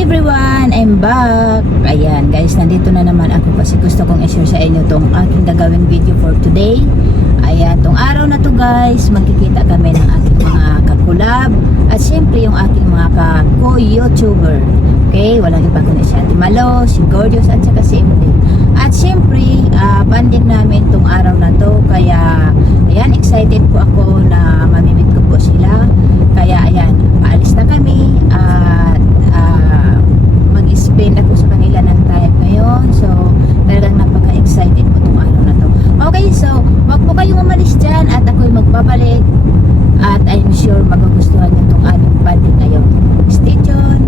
Hi everyone! I'm back! Ayan guys, nandito na naman ako kasi gusto kong i-share sa inyo tong aking gagawing video for today. Ayan, tong araw na to guys, magkikita kami ng aking mga kakulab at syempre yung aking mga ka-co-YouTuber. Okay, walang iba kundi si Ate Malo, si Gorgeous at saka si Emily. At syempre, banding namin tong araw na to, kaya ayan, excited po ako na mamimit ko po sila. Kaya ayan, paalis na kami at mag-spend ako sa kanila ng time ngayon. So, talagang napaka-excited po itong araw na to. Okay, so, wag po kayong umalis dyan at ako'y magbabalik. At I'm sure magugustuhan niyo itong aming banding ngayon. Stay tuned!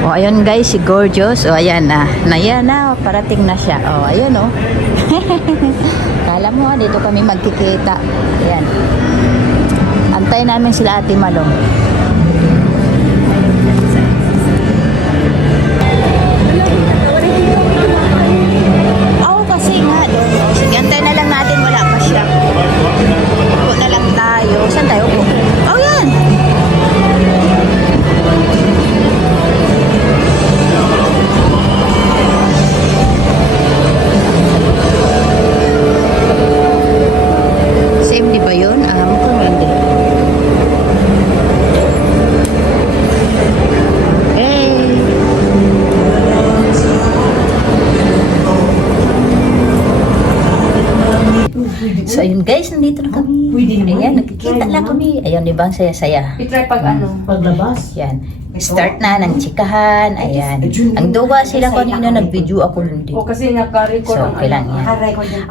O, ayun guys, si Gorgeous. O, ayan na. Ayan na, parating na siya. O, ayun o. Kala mo, dito kami magkikita. Ayan. Antay namin sila Ate Malong. Oo, kasi nga doon. Sige, antay na lang natin. Wala pa siya. Upo na lang tayo. Saan tayo upo? Oh, yan. Same di ba yun? Mukhang hindi. Hey! So ayun guys, nandito na kami. Ayan, nagkikita lang kami. Ayun, di ba? Ang saya-saya. I-try pag paglabas. Yan. Start na ng chikahan. Ayan. Ang duwa sila kanina, nag-video ako hindi. O kasi naka-record So, ang okay lang yan.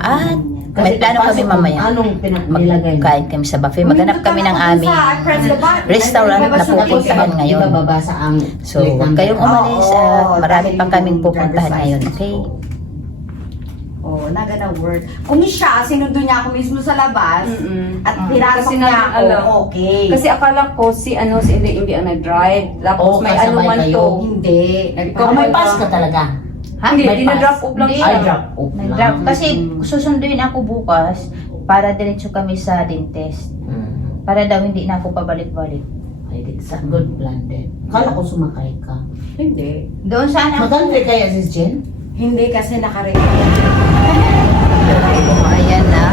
At may plano kami mamaya. Anong nilagay? Magkain kami sa buffet. Maghanap kami ng aming restaurant na pupuntahan ngayon. Ibababa sa ang So, huwag kayong umalis at marami pa kaming pupuntahan ngayon. Okay? Oh, nagana word. Kung siya, sinundo niya ako mismo sa labas at Kasi pinasok niya natin ako, alam. okay. Kasi akala ko si hindi ang nag-drive. Tapos may ano man to. Hindi. Ikaw may pass ka talaga. Ha? Hindi, May pass. dinadrop off lang Hindi. siya. Ay, drop off lang. Nag-drop. Kasi susunduin ako bukas para diretso kami sa dentist. Para daw hindi na ako pabalik-balik. Ay, it's a good plan din. Kala ko sumakay ka. Hindi. Doon saan ako? Maganda kaya si Jen? Hindi kasi nakarecord. Ayan na.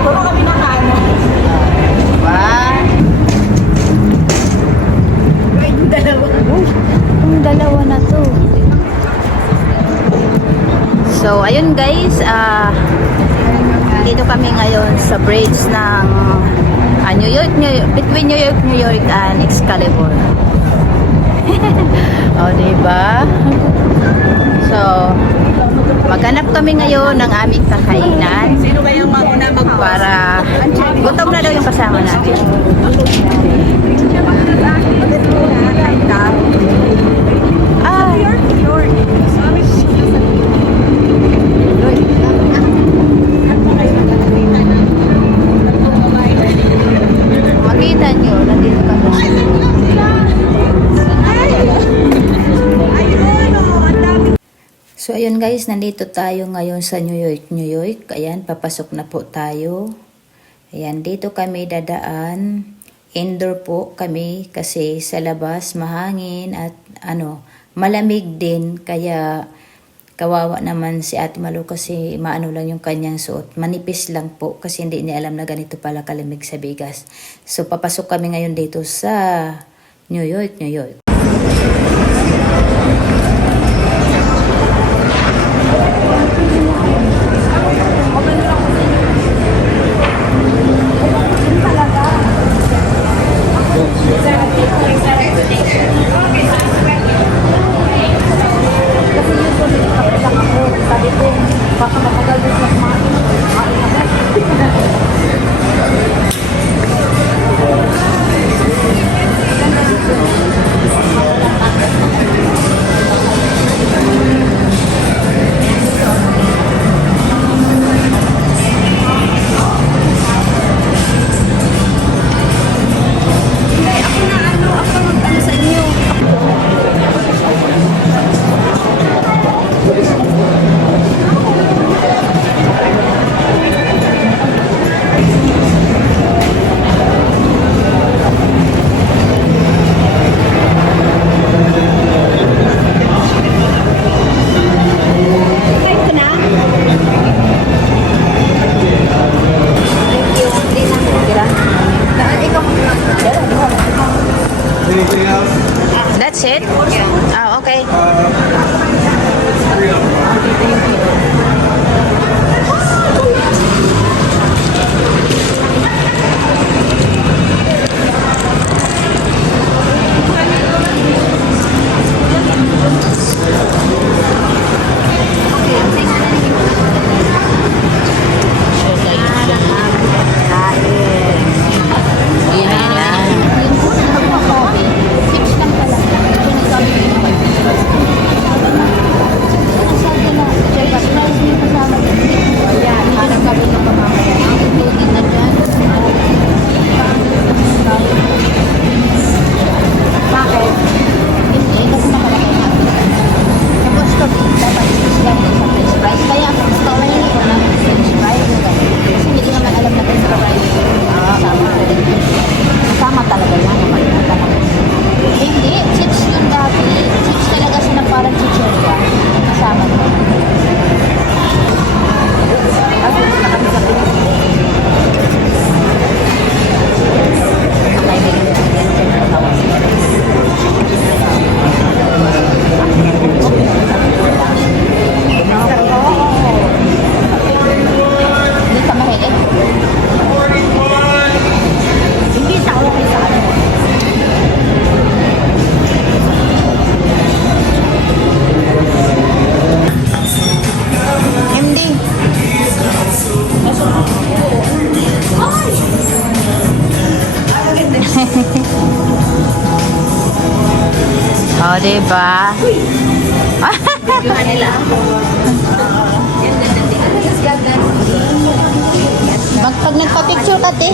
Puro kami nakaano. Ang dalawa na to. So, ayun guys, dito kami ngayon sa bridge ng New York, between New York and Excalibur. O, diba? So, maghanap kami ngayon ng aming kakainan. Sino kayang mauna Para, gutom na daw yung kasama natin. Ah, makita nyo, nandito kami. So, ayun guys, nandito tayo ngayon sa New York. Ayan, papasok na po tayo. Ayan, dito kami dadaan. Indoor po kami kasi sa labas mahangin at malamig din. Kaya kawawa naman si Ate Malo kasi maano lang yung kanyang suot. Manipis lang po kasi hindi niya alam na ganito pala kalamig sa Vegas. So, papasok kami ngayon dito sa New York. Baka matagal din sa kumain. That's it? Ah, okay. Oh, diba? Pag nagpa-picture ka, te.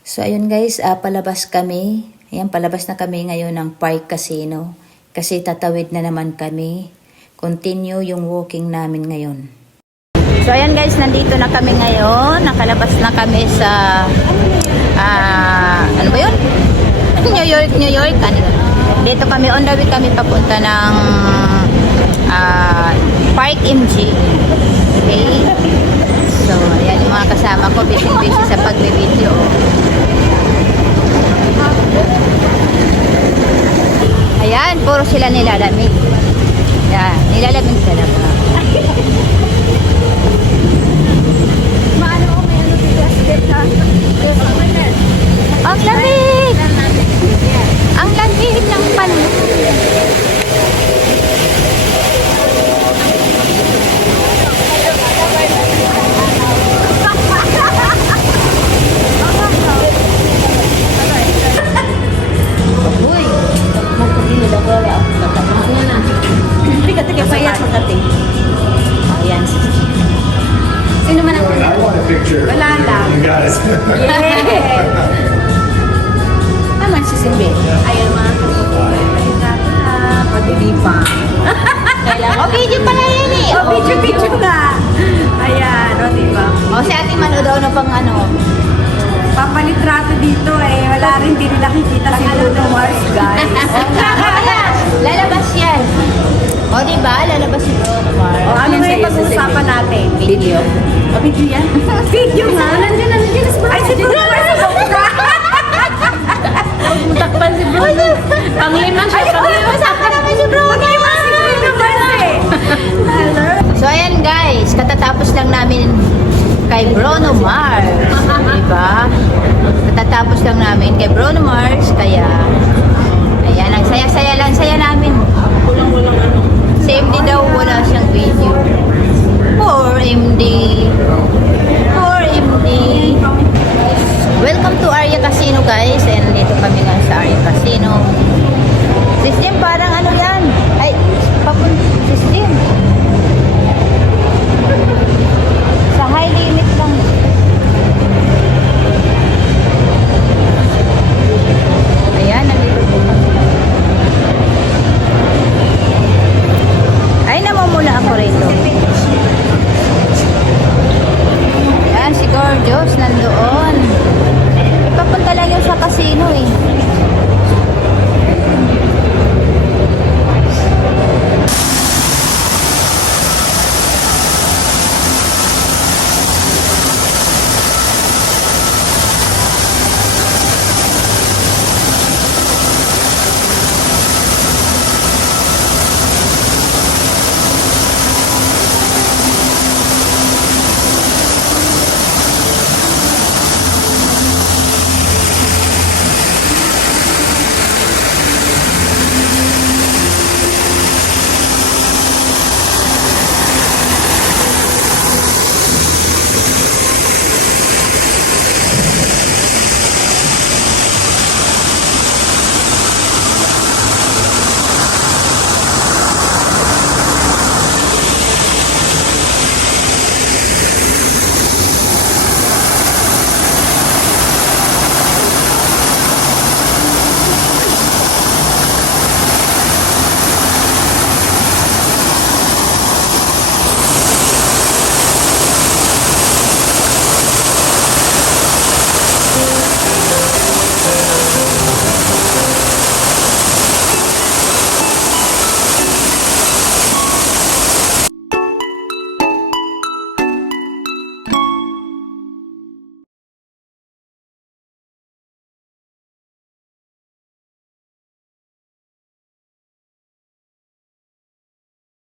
So, ayun guys, palabas kami. Ayan, palabas na kami ngayon ng Park Casino. Kasi tatawid na naman kami. Continue yung walking namin ngayon. So, ayan guys, nandito na kami ngayon. Nakalabas na kami sa, ano ba yun? New York. Ano yun? Dito kami, on the way kami papunta ng Park MG. Okay? So, ayan yung mga kasama ko. Busy sa pag-video. Ayan, puro sila nilalamig. Ayan, nilalamig sila pa. Ang lamig! Ang lamig ng panahon. Uy! Magpapilid ako wala ako tatapos nga na. Hindi ka tigil payas magdating. Ayan. Sino man ang I want a picture. Wala lang. You guys. Naman si Simbe. Ayun mga pag-iba. O, video pala yan eh. Oh, picture nga. Ayan, o diba? O, si Ate Manu daw na pang ano. Papalitrato dito eh. Wala rin din nakikita si Bruno Mars, guys. Ayan, lalabas yan. O, diba? Lalabas si Bruno Mars. O, ano nga yung pag-uusapan natin? Video. O, video yan? Video nga. Nandiyan na si Bruno. Ay, si Bruno Mars. Takpan si Bruno. Panglima siya. Panglima sa akin naman si Bruno. Panglima si Bruno Mars eh. Hello? So, ayan guys. Katatapos lang namin kay Bruno Mars. Diba? Katatapos lang namin kay Bruno Mars. Kaya, ayan. Ang saya-saya lang. Saya namin. Same din daw. Wala siyang video. Poor MD. Poor MD. Welcome to Arya Casino guys. And dito kami nga sa Arya Casino. System parang ano yan? Ay, system. Sa high limit lang.